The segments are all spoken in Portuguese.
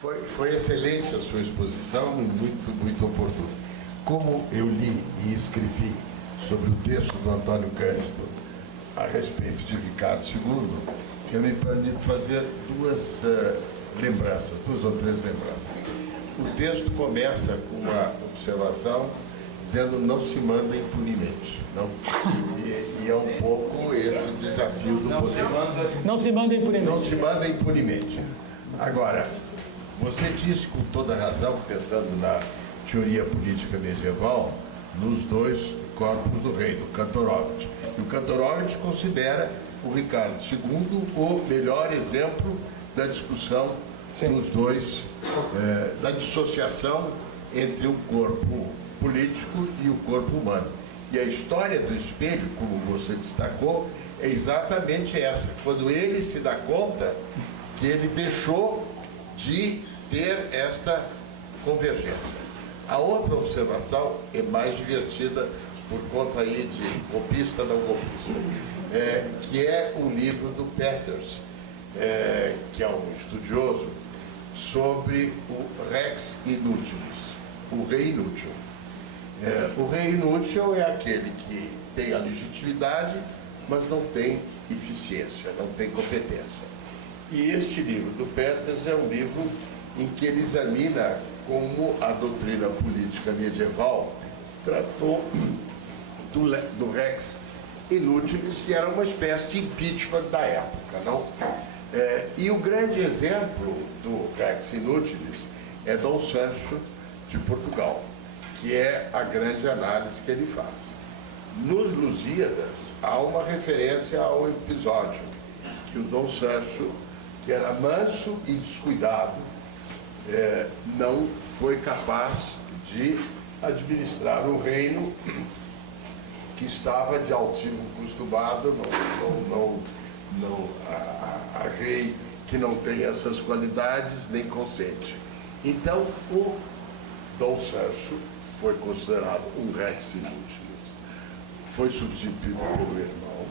Foi excelente a sua exposição, muito oportuna. Como eu li e escrevi sobre o texto do Antônio Cândido a respeito de Ricardo II, eu me permito fazer duas ou três lembranças. O texto começa com uma observação dizendo não se manda impunemente. Não? E é um pouco esse desafio do poder. Não se manda impunemente. Não se manda impunemente. Agora, você disse com toda razão, pensando na teoria política medieval, nos dois corpos do reino, o Kantorowicz. E o Kantorowicz considera o Ricardo II o melhor exemplo da discussão nos dois, da dissociação entre o corpo político e o corpo humano. E a história do espelho, como você destacou, é exatamente essa. Quando ele se dá conta que ele deixou de ter esta convergência. A outra observação é mais divertida por conta aí de copista não copista, que é um livro do Peters, que é um estudioso, sobre o Rex Inutilis, o rei inútil. O rei inútil é aquele que tem a legitimidade, mas não tem eficiência, não tem competência. E este livro do Peters é um livro em que ele examina como a doutrina política medieval tratou do Rex Inutilis, que era uma espécie de impeachment da época, não? E o grande exemplo do Rex Inutilis é Dom Sancho de Portugal, que é a grande análise que ele faz. Nos Lusíadas há uma referência ao episódio que o Dom Sancho, que era manso e descuidado, não foi capaz de administrar um reino que estava de altivo costumado, a rei que não tem essas qualidades nem consente. Então, o Dom Sancho foi considerado um Rex Inutilis, foi substituído pelo irmão,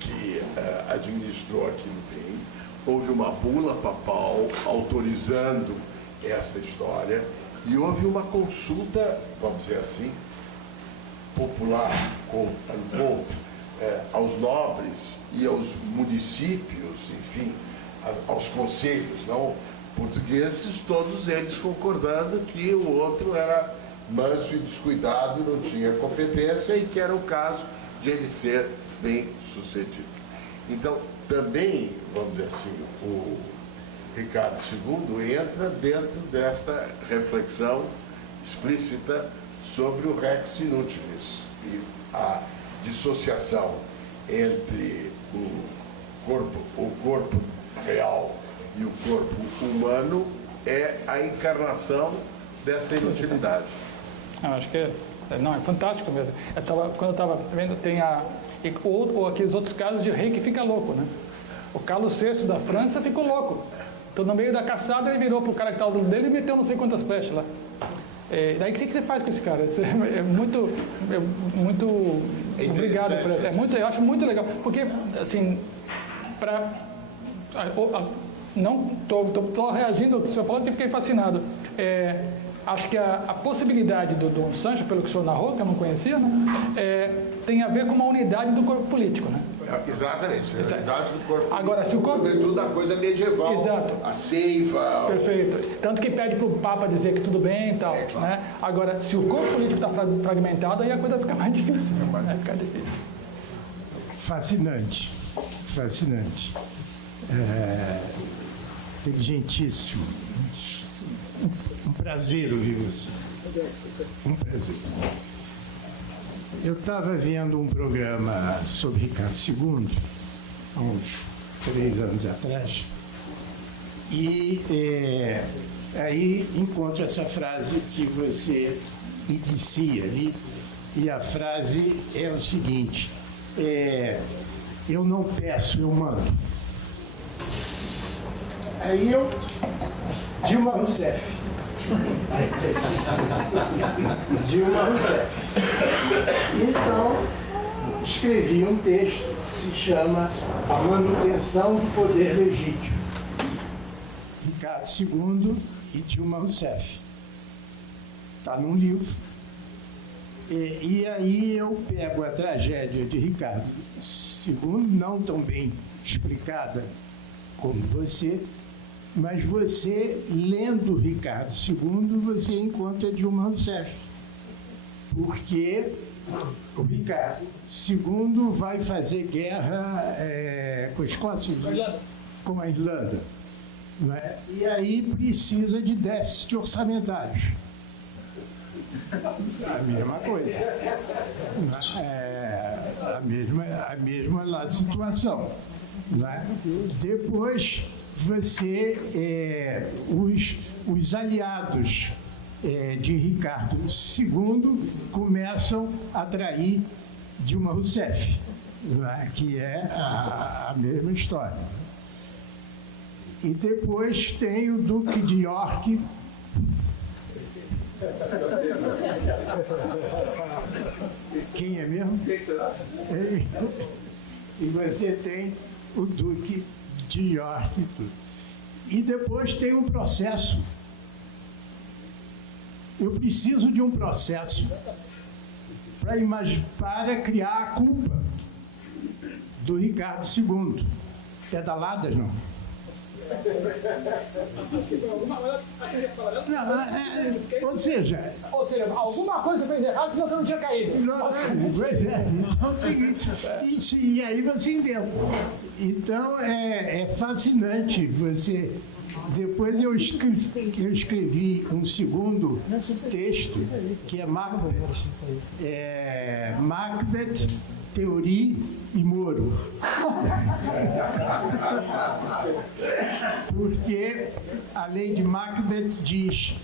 que administrou aquilo bem. Houve uma bula papal autorizando essa história e houve uma consulta, vamos dizer assim, popular, aos nobres e aos municípios, enfim, aos conselhos não portugueses, todos eles concordando que o outro era manso e descuidado, não tinha competência e que era o caso de ele ser bem sucedido. Então, também, vamos dizer assim, o Ricardo II entra dentro desta reflexão explícita sobre o Rex Inutilis e a dissociação entre o corpo real e o corpo humano é a encarnação dessa inutilidade. Acho que é fantástico mesmo. Quando eu estava vendo, tem ou aqueles outros casos de rei que fica louco, né? O Carlos VI da França ficou louco. Então, no meio da caçada, ele virou para o cara que estava do lado dele e meteu não sei quantas flechas lá. Daí o que você faz com esse cara? É muito obrigado. Eu acho muito legal. Porque, assim, não estou reagindo ao que o senhor falou, porque fiquei fascinado. Acho que a possibilidade do Dom Sancho, pelo que o senhor narrou, que eu não conhecia, né, tem a ver com uma unidade do corpo político, né? Exatamente, a unidade do corpo político. Agora, se o corpo... Sobretudo a coisa medieval. Exato. A seiva... Perfeito. Tanto que pede para o Papa dizer que tudo bem e tal. Claro. Né? Agora, se o corpo político está fragmentado, aí a coisa fica mais difícil. Vai ficar difícil. Fascinante. Fascinante. Inteligentíssimo. Um prazer ouvir você. Um prazer. Eu estava vendo um programa sobre Ricardo II, há uns 3 anos atrás, e aí encontro essa frase que você inicia ali, e a frase é o seguinte: eu não peço, eu mando. Aí eu, Dilma Rousseff. Dilma Rousseff. Então, escrevi um texto que se chama A Manutenção do Poder Legítimo. Ricardo Ricardo II e Dilma Rousseff. Está num livro. E aí eu pego a tragédia de Ricardo II, não tão bem explicada como você, mas você, lendo Ricardo II, você encontra Dilma Rousseff. Porque o Ricardo II vai fazer guerra com a Escócia, com a Irlanda. Não é? E aí precisa de déficit orçamentário. A mesma coisa. A mesma lá situação. Não é? Depois você, os aliados de Ricardo II começam a trair Dilma Rousseff, não é? Que é a mesma história. E depois tem o Duque de York. Quem é mesmo? E você tem o Duque de York e tudo. E depois tem um processo. Eu preciso de um processo para criar a culpa do Ricardo II. Pedaladas, não? Ou seja, alguma coisa fez errado, senão você não tinha caído. Pois é, então é o seguinte, isso, e aí você inventa. Então é fascinante você. Depois eu escrevi um segundo texto, que é Macbeth. Macbeth, Teoria e Moro. Porque a lei de Macbeth diz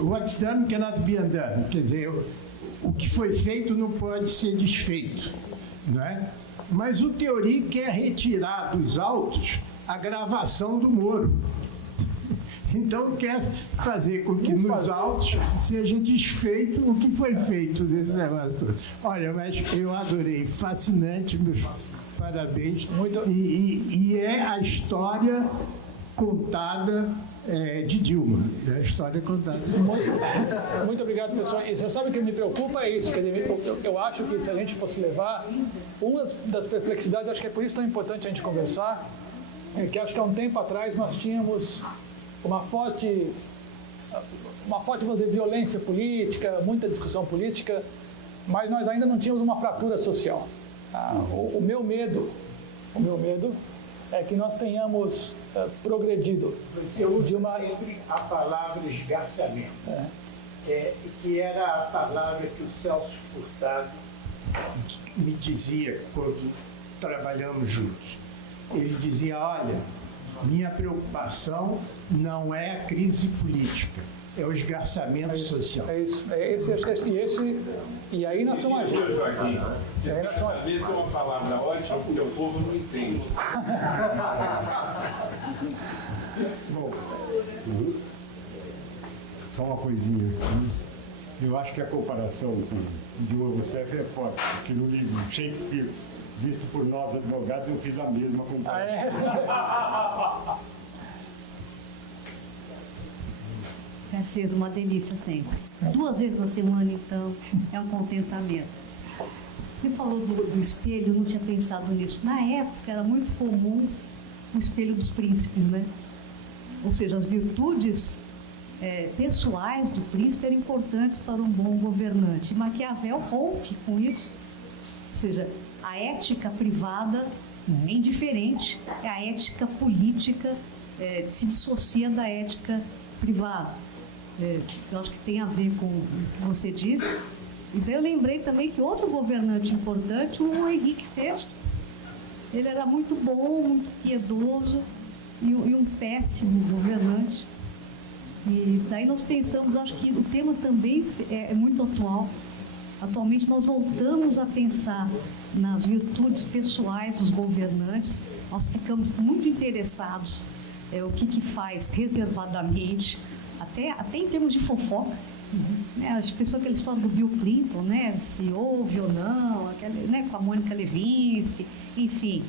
what's done cannot be undone. Quer dizer, o que foi feito não pode ser desfeito. Não é? Mas o Teoria quer retirar dos autos a gravação do Moro. Então quer fazer com que nos autos seja desfeito o que foi feito desse negócio todo. Olha, mas eu adorei, fascinante, meus parabéns. E é a história contada de Dilma. É a história contada. Muito obrigado, pessoal. E você sabe o que me preocupa é isso. Quer dizer, eu acho que se a gente fosse levar, uma das perplexidades, acho que é por isso tão importante a gente conversar, é que acho que há um tempo atrás nós tínhamos uma forte, vamos dizer, violência política, muita discussão política, mas nós ainda não tínhamos uma fratura social. O meu medo é que nós tenhamos progredido. Você usa sempre a palavra esgarçamento, que era a palavra que o Celso Furtado me dizia quando trabalhamos juntos. Ele dizia, olha, minha preocupação não é a crise política, é o esgarçamento social. É isso. E aí nós estamos agindo. Dessa vez é uma palavra ótima, porque o povo não entende. Bom, só uma coisinha. Eu acho que a comparação com Dilma Rousseff é forte, porque no livro Shakespeare, visto por nós advogados, eu fiz a mesma comparação. Garcês, uma delícia sempre. 2 vezes na semana, então, é um contentamento. Você falou do espelho, eu não tinha pensado nisso. Na época, era muito comum o espelho dos príncipes, né? Ou seja, as virtudes pessoais do príncipe eram importantes para um bom governante. Maquiavel rompe com isso. Ou seja, a ética privada é indiferente, a ética política se dissocia da ética privada. Eu acho que tem a ver com o que você disse. E daí eu lembrei também que outro governante importante, o Henrique VI, ele era muito bom, muito piedoso e um péssimo governante. E daí nós pensamos, acho que o tema também é muito atual. Atualmente nós voltamos a pensar nas virtudes pessoais dos governantes, nós ficamos muito interessados o que faz reservadamente, até em termos de fofoca. As pessoas que eles falam do Bill Clinton, né, se houve ou não, com a Mônica Lewinsky, enfim,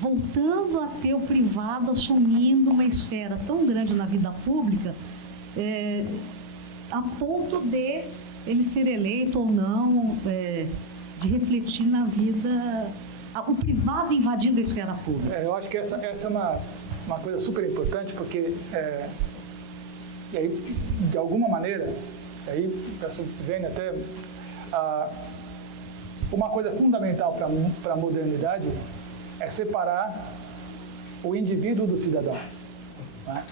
voltando a ter o privado assumindo uma esfera tão grande na vida pública, a ponto de ele ser eleito ou não, de refletir na vida, o privado invadindo a esfera pública. Eu acho que essa é uma coisa super importante, porque, e aí, de alguma maneira, aí vem até uma coisa fundamental para a modernidade é separar o indivíduo do cidadão. Né?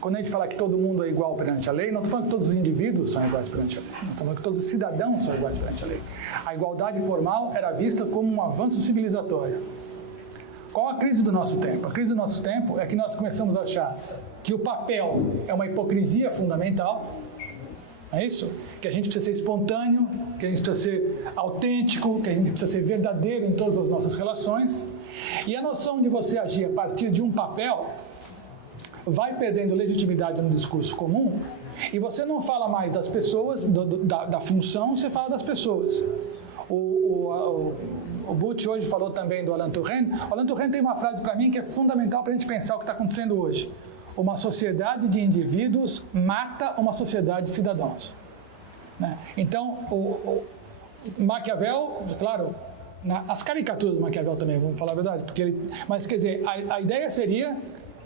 Quando a gente fala que todo mundo é igual perante a lei, não estou falando que todos os indivíduos são iguais perante a lei. Não estou falando que todos os cidadãos são iguais perante a lei. A igualdade formal era vista como um avanço civilizatório. Qual a crise do nosso tempo? A crise do nosso tempo é que nós começamos a achar que o papel é uma hipocrisia fundamental, é isso? Que a gente precisa ser espontâneo, que a gente precisa ser autêntico, que a gente precisa ser verdadeiro em todas as nossas relações. E a noção de você agir a partir de um papel vai perdendo legitimidade no discurso comum, e você não fala mais das pessoas, da função, você fala das pessoas. O Butch hoje falou também do Alain Touraine. O Alain Touraine tem uma frase para mim que é fundamental para a gente pensar o que está acontecendo hoje. Uma sociedade de indivíduos mata uma sociedade de cidadãos. Né? Então, o Maquiavel, claro, as caricaturas do Maquiavel também, vamos falar a verdade, mas quer dizer, a ideia seria,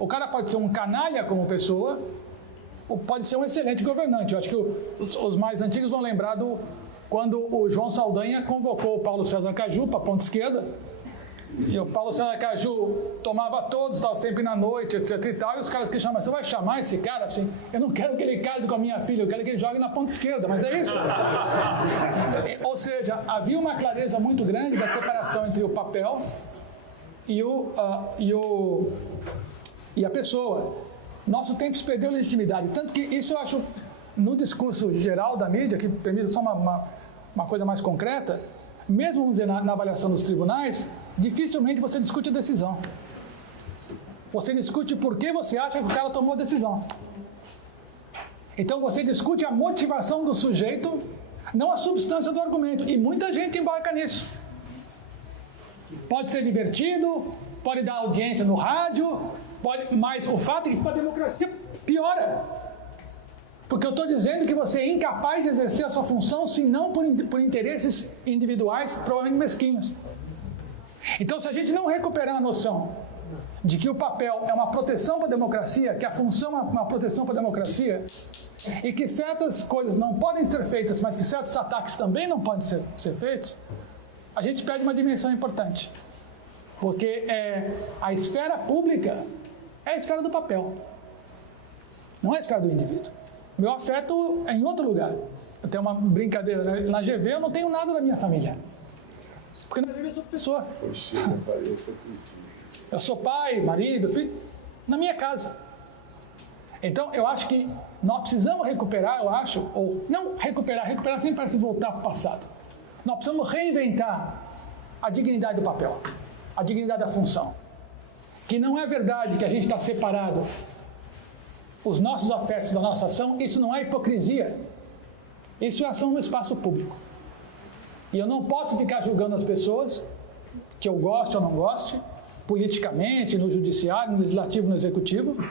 o cara pode ser um canalha como pessoa, ou pode ser um excelente governante. Eu acho que os mais antigos vão lembrar quando o João Saldanha convocou o Paulo César Caju para a ponta esquerda, e o Paulo César Caju tomava todos, estava sempre na noite, etc e tal, e os caras questionavam, mas você vai chamar esse cara assim? Eu não quero que ele case com a minha filha, eu quero que ele jogue na ponta esquerda, mas é isso. Ou seja, havia uma clareza muito grande da separação entre o papel e a pessoa. Nosso tempo se perdeu legitimidade, tanto que isso eu acho, no discurso geral da mídia, que permite só uma coisa mais concreta, mesmo, vamos dizer, na avaliação dos tribunais, dificilmente você discute a decisão. Você discute por que você acha que o cara tomou a decisão. Então você discute a motivação do sujeito, não a substância do argumento. E muita gente embarca nisso. Pode ser divertido, pode dar audiência no rádio, mas o fato é que para a democracia piora. Porque eu estou dizendo que você é incapaz de exercer a sua função, se não por interesses individuais, provavelmente mesquinhos. Então, se a gente não recuperar a noção de que o papel é uma proteção para a democracia, que a função é uma proteção para a democracia, e que certas coisas não podem ser feitas, mas que certos ataques também não podem ser feitos, a gente perde uma dimensão importante. Porque a esfera pública é a esfera do papel, não é a esfera do indivíduo. Meu afeto é em outro lugar. Eu tenho uma brincadeira, na GV eu não tenho nada da minha família. Porque na GV eu sou professor. Eu sou pai, marido, filho, na minha casa. Então eu acho que nós precisamos recuperar, ou não recuperar sempre parece voltar para o passado. Nós precisamos reinventar a dignidade do papel, a dignidade da função. Que não é verdade que a gente está separado. Os nossos afetos da nossa ação, isso não é hipocrisia. Isso é ação no espaço público. E eu não posso ficar julgando as pessoas, que eu goste ou não goste, politicamente, no judiciário, no legislativo, no executivo,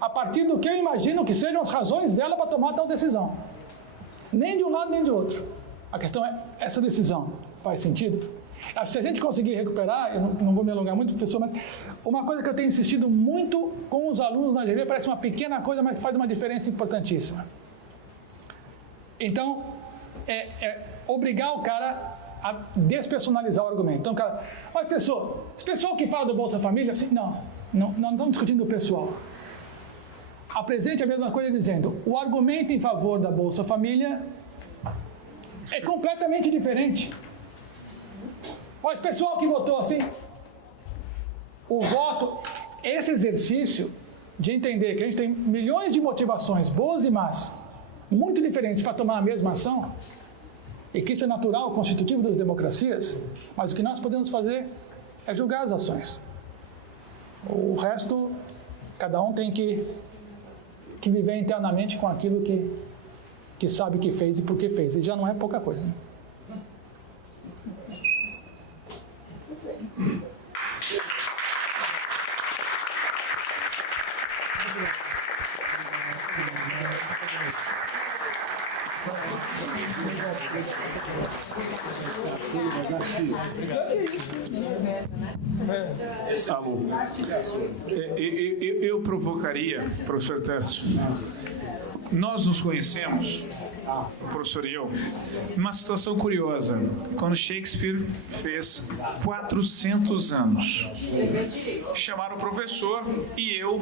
a partir do que eu imagino que sejam as razões dela para tomar tal decisão. Nem de um lado, nem de outro. A questão é, essa decisão faz sentido? Acho que se a gente conseguir recuperar, eu não vou me alongar muito, professor, mas uma coisa que eu tenho insistido muito com os alunos na GV, parece uma pequena coisa, mas que faz uma diferença importantíssima. Então, obrigar o cara a despersonalizar o argumento. Então, o cara, olha, professor, esse pessoal que fala do Bolsa Família, assim, não estamos discutindo o pessoal. Apresente a mesma coisa dizendo, o argumento em favor da Bolsa Família é completamente diferente. Olha, esse pessoal que votou assim, o voto, esse exercício de entender que a gente tem milhões de motivações, boas e más, muito diferentes para tomar a mesma ação, e que isso é natural, constitutivo das democracias, mas o que nós podemos fazer é julgar as ações. O resto, cada um tem que viver internamente com aquilo que sabe que fez e por que fez, e já não é pouca coisa, né? Alô. Eu provocaria, professor Tércio, nós nos conhecemos, o professor e eu, numa situação curiosa, quando Shakespeare fez 400 anos. Chamaram o professor e eu,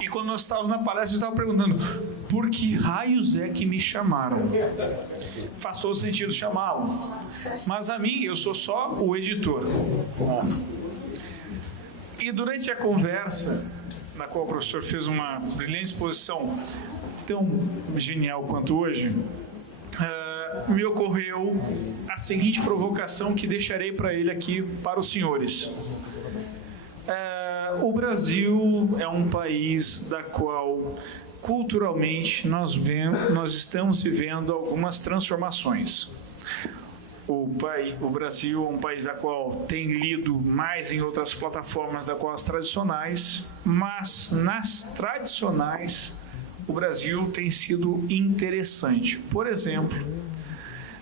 e quando nós estávamos na palestra, eu estava perguntando, por que raios é que me chamaram? Faz todo sentido chamá-lo, mas a mim, eu sou só o editor. E durante a conversa, na qual o professor fez uma brilhante exposição, tão genial quanto hoje, me ocorreu a seguinte provocação que deixarei para ele aqui, para os senhores. O Brasil é um país da qual, culturalmente, nós estamos vivendo algumas transformações. O Brasil é um país da qual tem lido mais em outras plataformas da qual as tradicionais, mas nas tradicionais o Brasil tem sido interessante. Por exemplo,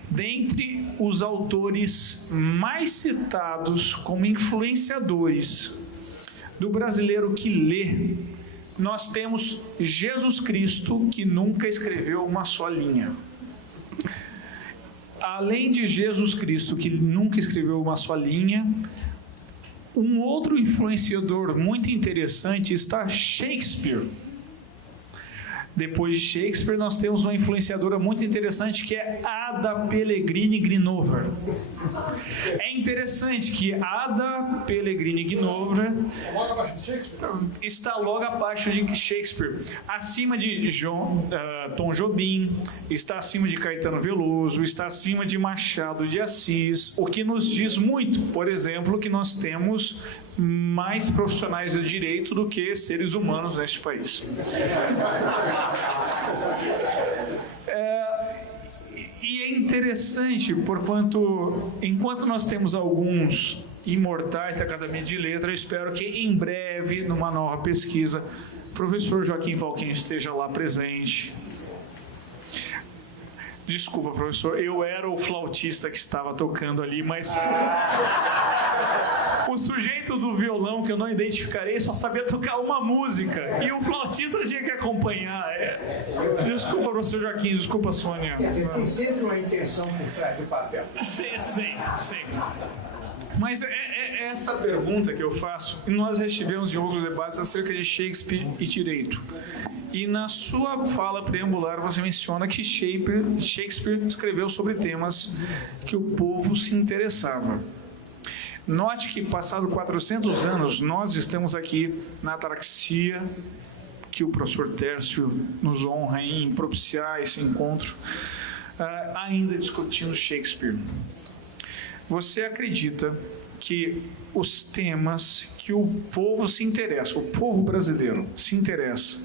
dentre os autores mais citados como influenciadores do brasileiro que lê, nós temos Jesus Cristo, que nunca escreveu uma só linha. Além de Jesus Cristo, que nunca escreveu uma só linha, um outro influenciador muito interessante está Shakespeare. Depois de Shakespeare, nós temos uma influenciadora muito interessante que é Ada Pellegrini Grinover. É interessante que Ada Pellegrini Grinover está logo abaixo de Shakespeare, acima de Tom Jobim, está acima de Caetano Veloso, está acima de Machado de Assis, o que nos diz muito, por exemplo, que nós temos mais profissionais do direito do que seres humanos neste país. E é interessante, enquanto nós temos alguns imortais da Academia de Letras, eu espero que em breve, numa nova pesquisa, o professor Joaquim Falquinho esteja lá presente. Desculpa, professor, eu era o flautista que estava tocando ali, mas o sujeito do violão, que eu não identificarei, só sabia tocar uma música, e o flautista tinha que acompanhar. Desculpa, professor Joaquim, desculpa, Sônia. Tem sempre uma intenção por trás do papel. Sim. Mas é essa pergunta que eu faço, e nós já tivemos de outros debates acerca de Shakespeare e direito. E na sua fala preambular você menciona que Shakespeare escreveu sobre temas que o povo se interessava. Note que, passado 400 anos, nós estamos aqui na ataraxia que o professor Tércio nos honra em propiciar esse encontro, ainda discutindo Shakespeare. Você acredita que os temas que o povo se interessa, o povo brasileiro se interessa,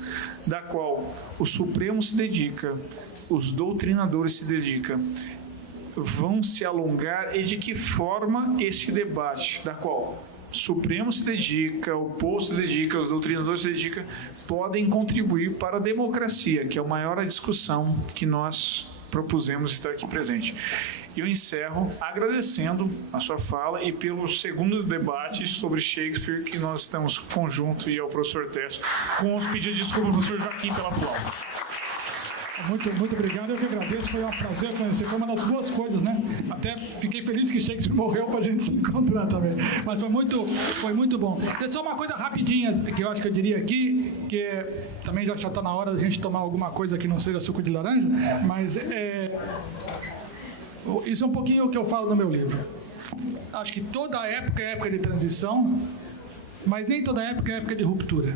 da qual o Supremo se dedica, os doutrinadores se dedicam, vão se alongar, e de que forma este debate, da qual o Supremo se dedica, o povo se dedica, os doutrinadores se dedicam, podem contribuir para a democracia, que é a maior discussão que nós propusemos estar aqui presente. E eu encerro agradecendo a sua fala e pelo segundo debate sobre Shakespeare que nós estamos conjunto, e ao professor Tércio, com os pedidos de desculpa ao professor Joaquim pela flauta. Muito obrigado, eu que agradeço, foi um prazer conhecer, foi uma das duas coisas, né? Até fiquei feliz que Shakespeare morreu para a gente se encontrar também, mas foi muito bom. É só uma coisa rapidinha que eu acho que eu diria aqui, que também já está na hora da gente tomar alguma coisa que não seja suco de laranja, mas isso é um pouquinho o que eu falo no meu livro. Acho que toda época é época de transição, mas nem toda época é época de ruptura.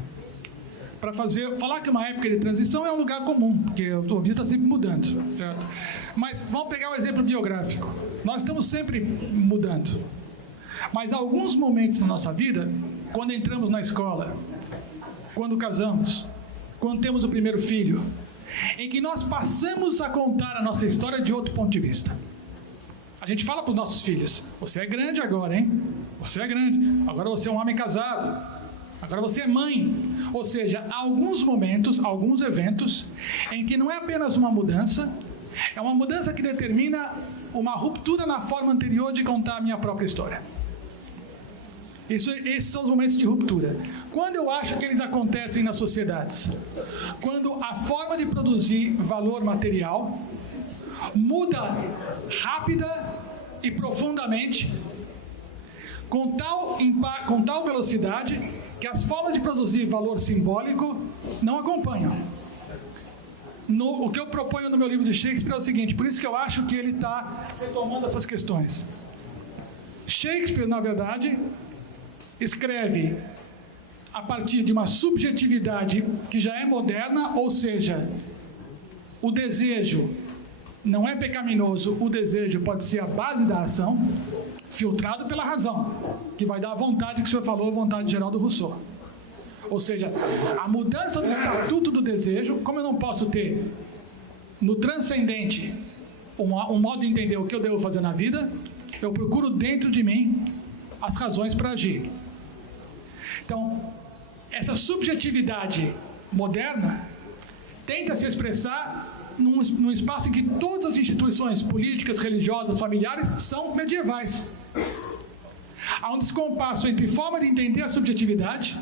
Para falar que uma época de transição é um lugar comum, porque a vida está sempre mudando, certo? Mas vamos pegar o exemplo biográfico. Nós estamos sempre mudando. Mas há alguns momentos na nossa vida, quando entramos na escola, quando casamos, quando temos o primeiro filho, em que nós passamos a contar a nossa história de outro ponto de vista. A gente fala para os nossos filhos, você é grande agora, hein? Você é grande, agora você é um homem casado. Agora você é mãe. Ou seja, há alguns momentos, alguns eventos, em que não é apenas uma mudança, é uma mudança que determina uma ruptura na forma anterior de contar a minha própria história. Esses são os momentos de ruptura. Quando eu acho que eles acontecem nas sociedades? Quando a forma de produzir valor material muda rápida e profundamente, com tal velocidade, que as formas de produzir valor simbólico não acompanham. O que eu proponho no meu livro de Shakespeare é o seguinte, por isso que eu acho que ele está retomando essas questões. Shakespeare, na verdade, escreve a partir de uma subjetividade que já é moderna, ou seja, o desejo não é pecaminoso, o desejo pode ser a base da ação, filtrado pela razão, que vai dar a vontade que o senhor falou, a vontade geral do Rousseau. Ou seja, a mudança do estatuto do desejo, como eu não posso ter no transcendente um modo de entender o que eu devo fazer na vida, eu procuro dentro de mim as razões para agir. Então, essa subjetividade moderna tenta se expressar num espaço em que todas as instituições políticas, religiosas, familiares são medievais. Há um descompasso entre forma de entender a subjetividade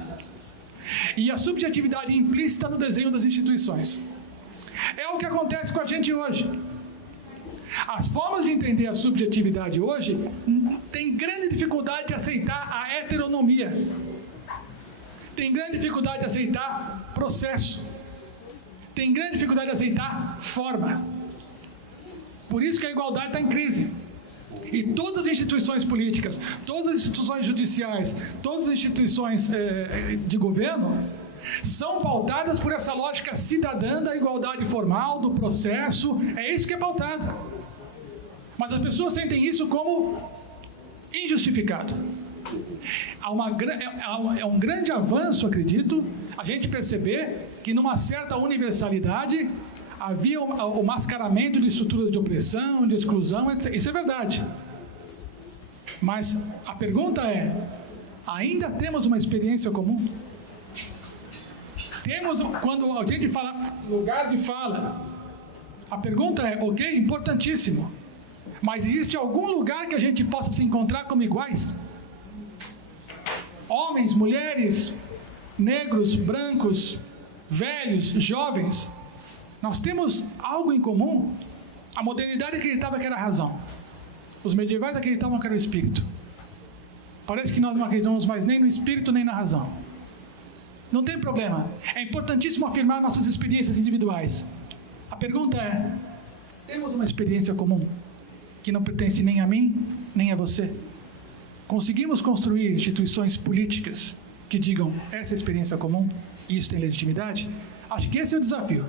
e a subjetividade implícita no desenho das instituições. É o que acontece com a gente hoje. As formas de entender a subjetividade hoje têm grande dificuldade de aceitar a heteronomia. Tem grande dificuldade de aceitar processo. Tem grande dificuldade de aceitar forma. Por isso que a igualdade está em crise. E todas as instituições políticas, todas as instituições judiciais, todas as instituições de governo são pautadas por essa lógica cidadã da igualdade formal, do processo. É isso que é pautado. Mas as pessoas sentem isso como injustificado. É um grande avanço, acredito, a gente perceber que numa certa universalidade havia o mascaramento de estruturas de opressão, de exclusão, etc. Isso é verdade. Mas a pergunta é, ainda temos uma experiência comum? Temos, quando a gente fala lugar de fala, a pergunta é, ok, importantíssimo, mas existe algum lugar que a gente possa se encontrar como iguais? Homens, mulheres, negros, brancos, velhos, jovens, nós temos algo em comum. A modernidade acreditava que era a razão. Os medievais acreditavam que era o espírito. Parece que nós não acreditamos mais nem no espírito nem na razão. Não tem problema. É importantíssimo afirmar nossas experiências individuais. A pergunta é, temos uma experiência comum que não pertence nem a mim, nem a você? Conseguimos construir instituições políticas que digam essa experiência comum e isso tem legitimidade? Acho que esse é o desafio.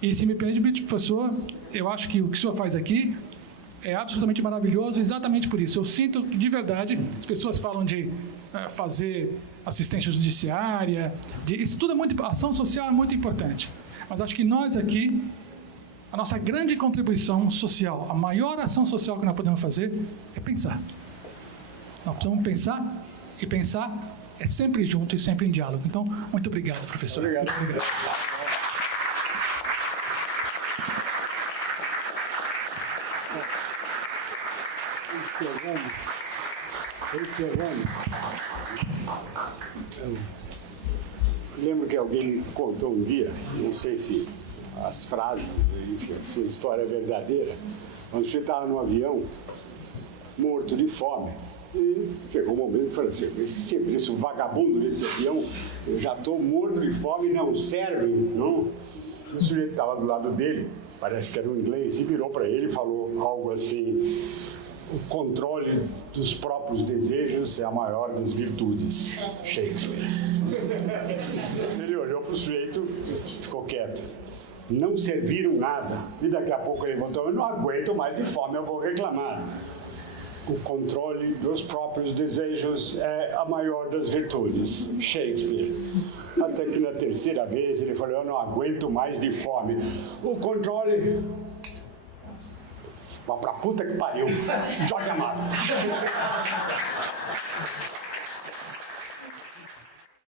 E se me permite, professor, eu acho que o que o senhor faz aqui é absolutamente maravilhoso, exatamente por isso. Eu sinto que, de verdade, as pessoas falam de fazer assistência judiciária, isso tudo é muito, ação social é muito importante. Mas acho que nós aqui, a nossa grande contribuição social, a maior ação social que nós podemos fazer é pensar. Nós precisamos pensar, e pensar é sempre junto e sempre em diálogo. Então, muito obrigado, professor. Obrigado. Muito obrigado. Encerrando. Lembro que alguém me contou um dia, não sei se as frases, se a história é verdadeira, quando você estava no avião, morto de fome, e chegou um momento que falei assim, sempre esse vagabundo desse avião, eu já estou morto de fome, não serve, não? O sujeito estava do lado dele, parece que era um inglês, e virou para ele e falou algo assim: o controle dos próprios desejos é a maior das virtudes. Shakespeare. Ele olhou para o sujeito e ficou quieto. Não serviram nada. E daqui a pouco ele voltou: eu não aguento mais de fome, eu vou reclamar. O controle dos próprios desejos é a maior das virtudes. Shakespeare. Até que na terceira vez ele falou: eu não aguento mais de fome. O controle... Vá pra puta que pariu. Jorge Amado.